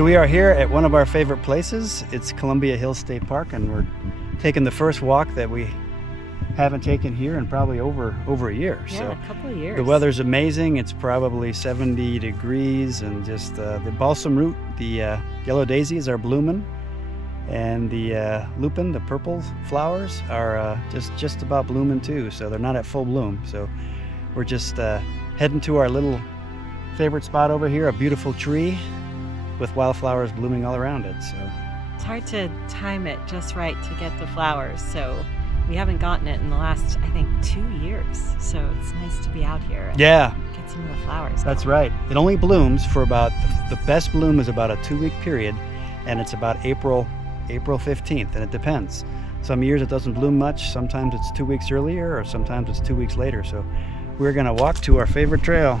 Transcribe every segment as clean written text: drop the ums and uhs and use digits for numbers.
So we are here at one of our favorite places. It's Columbia Hills State Park, and we're taking the first walk that we haven't taken here in probably over a year. Yeah, so a couple of years. the weather's amazing. It's probably 70 degrees, and just the balsam root, the yellow daisies are blooming, and the lupin, the purple flowers, are just about blooming too. So they're not at full bloom. So we're just heading to our little favorite spot over here, a beautiful tree with wildflowers blooming all around it. So it's hard to time it just right to get the flowers. So we haven't gotten it in the last, I think, 2 years. So it's nice to be out here and get some of the flowers. That's right. It only blooms for about, the best bloom is about a 2-week period, and it's about April 15th, and it depends. Some years it doesn't bloom much. Sometimes it's 2 weeks earlier, or sometimes it's 2 weeks later. So we're gonna walk to our favorite trail.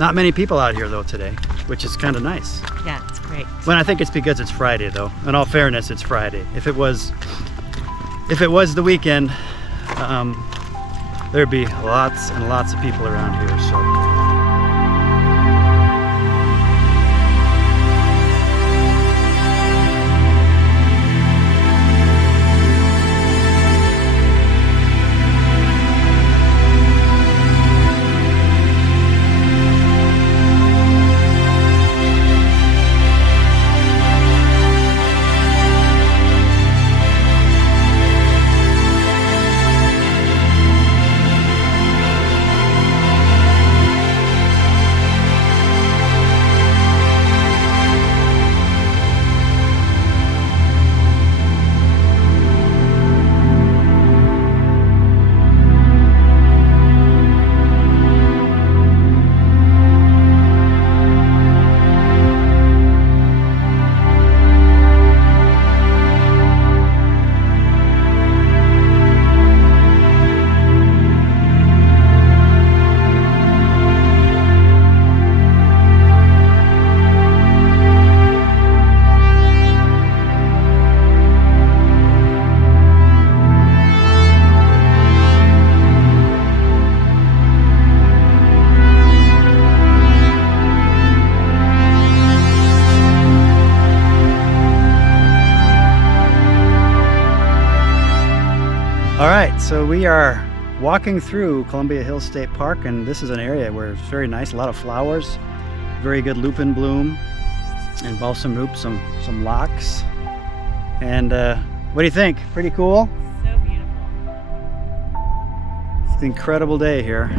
Not many people out here though today, which is kind of nice. Yeah, it's great. Well, I think it's because it's Friday though. In all fairness, it's Friday. If it was the weekend, there'd be lots and lots of people around here. So. All right, so we are walking through Columbia Hills State Park, and this is an area where it's very nice, a lot of flowers, very good lupin bloom, and balsam root, some locks. And what do you think? Pretty cool? So beautiful. It's an incredible day here.